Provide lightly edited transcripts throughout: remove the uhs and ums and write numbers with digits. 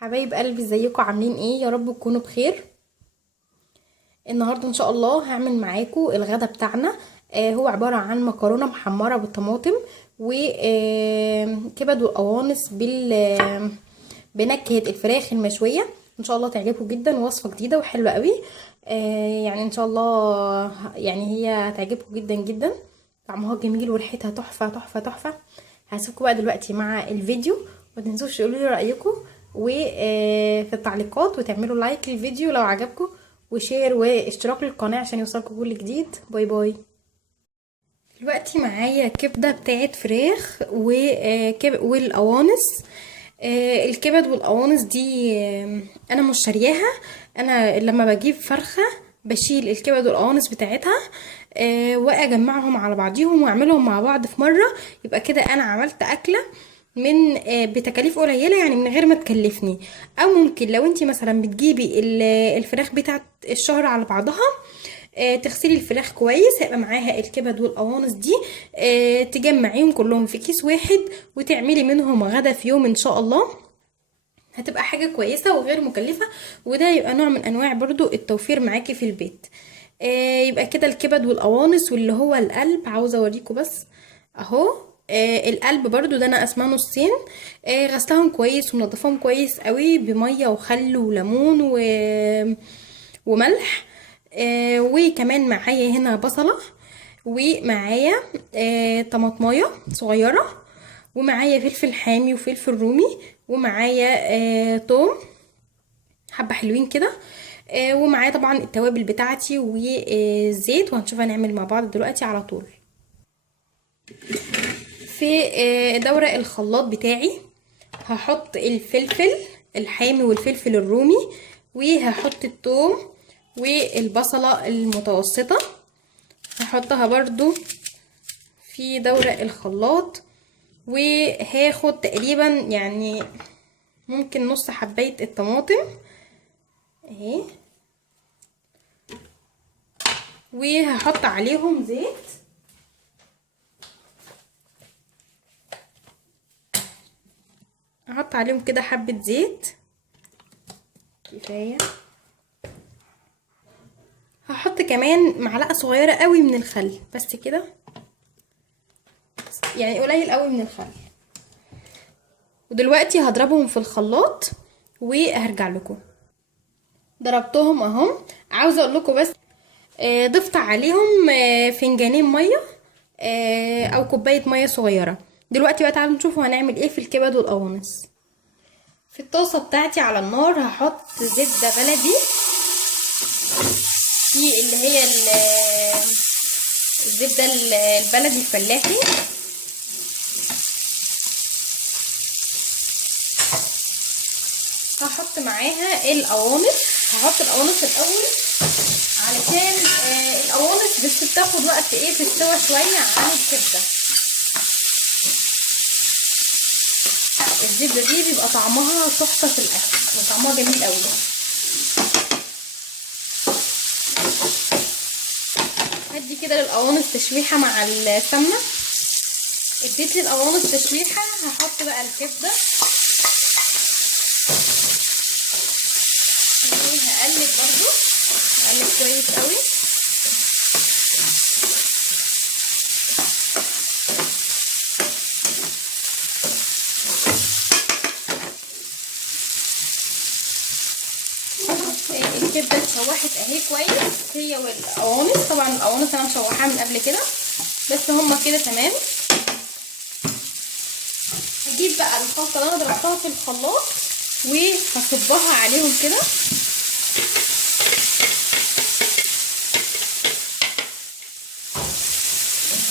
حبايب قلبي، ازيكم؟ عاملين ايه؟ يا رب تكونوا بخير. النهارده ان شاء الله هعمل معاكم الغدا بتاعنا. هو عباره عن مكرونه محمره بالطماطم وكبد وقوانص بنكهه الفراخ المشويه. ان شاء الله تعجبكم جدا، وصفه جديده وحلوه قوي. يعني ان شاء الله يعني هي هتعجبكم جدا جدا. طعمها جميل وريحتها تحفه تحفه تحفه. هسيبكم بقى دلوقتي مع الفيديو. ما تنسوش تقولوا لي رايكم وفي التعليقات، وتعملوا لايك للفيديو لو عجبكم، وشير واشتراك للقناه عشان يوصلكم كل جديد. باي باي. دلوقتي معايا كبده بتاعت فراخ والقوانص. الكبد والقوانص دي انا مش شارياها. انا لما بجيب فرخه بشيل الكبد والقوانص بتاعتها، واجمعهم على بعضيهم واعملهم مع بعض في مره. يبقى كده انا عملت اكله من بتكاليف قليله، يعني من غير ما تكلفني. او ممكن لو انتي مثلا بتجيبي الفراخ بتاعت الشهر على بعضها، تغسلي الفراخ كويس، هيبقى معاها الكبد والقوانص دي. تجمعيهم كلهم في كيس واحد وتعملي منهم غدا في يوم ان شاء الله. هتبقى حاجة كويسة وغير مكلفة، وده يبقى نوع من انواع برضو التوفير معاكي في البيت. يبقى كده الكبد والقوانص واللي هو القلب، عاوزة اوريكم بس اهو. القلب برضو ده انا قسماه نصين. غسلهم كويس ومنضفاهم كويس قوي بمية وخل وليمون وملح. وكمان معايا هنا بصلة، ومعايا طماطمايه صغيرة، ومعايا فلفل حامي وفلفل رومي، ومعايا توم حبة حلوين كده. ومعايا طبعا التوابل بتاعتي والزيت، وهنشوف هنعمل مع بعض دلوقتي على طول. في دورق الخلاط بتاعي هحط الفلفل الحامي والفلفل الرومي، وهحط الثوم والبصلة المتوسطة، هحطها برضو في دورق الخلاط. وهاخد تقريبا يعني ممكن نص حباية الطماطم اهي، وهحط عليهم زيت. احط عليهم كده حبة زيت كفاية. هحط كمان معلقة صغيرة قوي من الخل، بس كده، يعني قليل قوي من الخل. ودلوقتي هضربهم في الخلاط وهرجع لكم. ضربتهم اهم. عاوزه اقول لكم بس ضفت عليهم فنجانين ميه، او كوبايه ميه صغيره. دلوقتي بقى تعالوا نشوفوا هنعمل ايه في الكبد والقوانص. في الطاسه بتاعتي على النار هحط زبده بلدي، في اللي هي الزبده البلدي الفلاحي. هحط معاها القوانص. هحط القوانص الاول علشان القوانص بس بتاخد وقت في السوا شويه عن الكبده. الزبده دي بيبقى طعمها تحفه في الاكل وطعمها جميل قوي. هدي كده للقوانص تشويحه مع السمنه. اديت للقوانص تشويحه، هحط بقى الكبده وهقلب برضو، هقلب كويس قوي. الكبده اتشوحت اهي كويس، هي والقوانص. طبعا القوانص انا مشوحاها من قبل كده، بس هما كده تمام. هجيب بقى الخلطه اللي انا ضربتها في الخلاط وهصبها عليهم كده.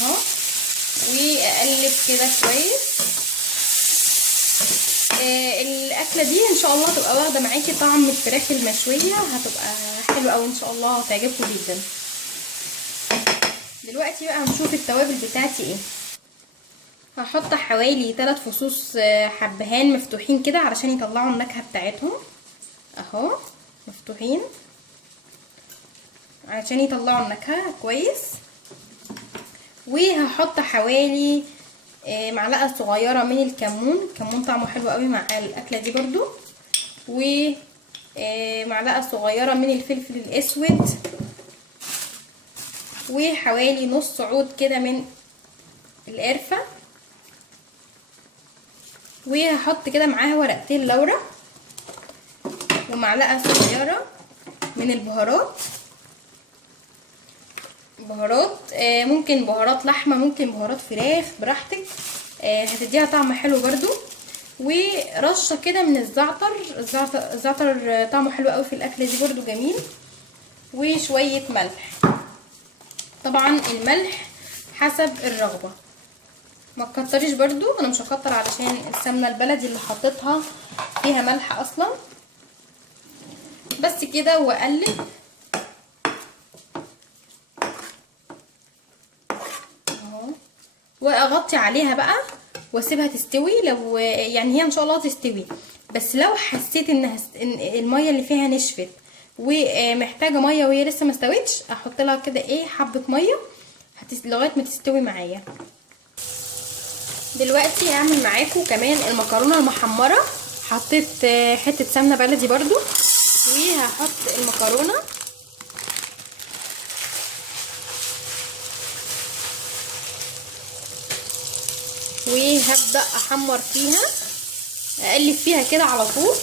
اهو، واقلب كده كويس. الاكله دي ان شاء الله تبقى واخده معاكي طعم الفراخ المشويه، هتبقى حلوه قوي ان شاء الله، هتعجبكم جدا. دلوقتي بقى هنشوف التوابل بتاعتي ايه. هحط حوالي 3 فصوص حبهان مفتوحين كده علشان يطلعوا النكهه بتاعتهم اهو، مفتوحين علشان يطلعوا النكهه كويس. وهحط حوالي معلقه صغيره من الكمون. الكمون طعمه حلو قوي مع الاكله دي برضو. ومعلقه صغيره من الفلفل الاسود، وحوالي نص عود كده من القرفه، وهحط كده معاها ورقتين لورا، ومعلقه صغيره من البهارات. ممكن بهارات لحمه، ممكن بهارات فراخ، براحتك. هتديها طعم حلو برضو. ورشه كده من الزعتر طعمه حلو قوي في الاكله دي برضو، جميل. وشويه ملح، طبعا الملح حسب الرغبه، ما تكتريش برضو، انا مش هكتر علشان السمنه البلدي اللي حطيتها فيها ملح اصلا. بس كده، واقلب اهو، واغطي عليها بقى واسيبها تستوي. لو يعني هي ان شاء الله تستوي، بس لو حسيت ان الميه اللي فيها نشفت ومحتاجه ميه وهي لسه ما استوتش، احط لها كده حبه ميه لغايه ما تستوي معايا. دلوقتي هعمل معاكم كمان المكرونه المحمره. حطيت حته سمنه بلدي برضو، وهحط المكرونه وهبدأ احمر فيها، اقلب فيها كده على طول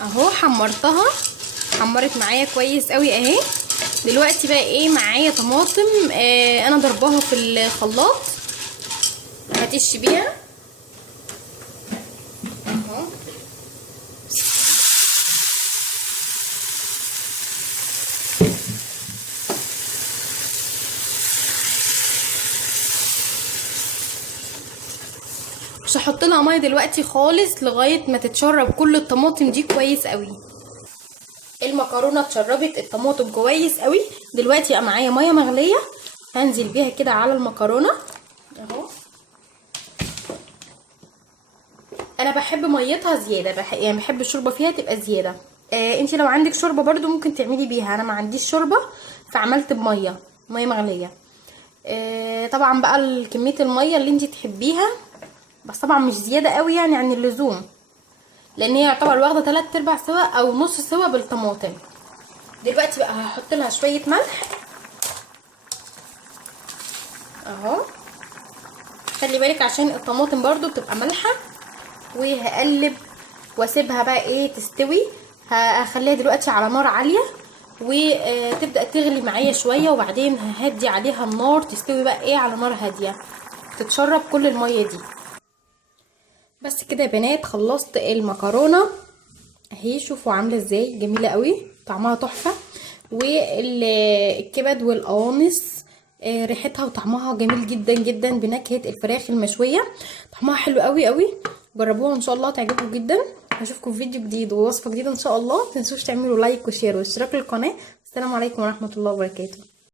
اهو حمرتها، حمرت معايا كويس قوي اهي. دلوقتي بقى معايا طماطم انا ضرباها في الخلاط، هتش بيها اهو. مش هحط لها ميه دلوقتي خالص لغايه ما تتشرب كل الطماطم دي كويس قوي. المكرونه اتشربت الطماطم كويس قوي. دلوقتي بقى معايا ميه مغليه، هنزل بيها كده على المكرونه اهو. انا بحب ميتها زياده، يعني بحب الشوربه فيها تبقى زياده. انتي لو عندك شوربه برضو ممكن تعملي بيها، انا ما عنديش شوربه فعملت بميه مغليه. طبعا بقى كميه الميه اللي انتي تحبيها، بس طبعا مش زياده قوي يعني عن اللزوم، لان هي يعتبر واخده 3/4 سوا او نص سوا بالطماطم. دلوقتي بقى هحط لها شويه ملح اهو، خلي بالك عشان الطماطم برضو بتبقى مالحه. وهقلب واسيبها بقى تستوي. هخليها دلوقتي على نار عاليه وتبدا تغلي معايا شويه، وبعدين ههدي عليها النار تستوي بقى على نار هاديه، تتشرب كل الميه دي. بس كده يا بنات، خلصت المكرونه اهي. شوفوا عامله ازاي، جميله قوي، طعمها تحفه. والكبد والقوانص ريحتها وطعمها جميل جدا جدا بنكهه الفراخ المشويه، طعمها حلو قوي قوي. جربوها ان شاء الله تعجبكم جدا. هشوفكم في فيديو جديد ووصفه جديده ان شاء الله. متنسوش تعملوا لايك وشير واشتراك للقناه. السلام عليكم ورحمه الله وبركاته.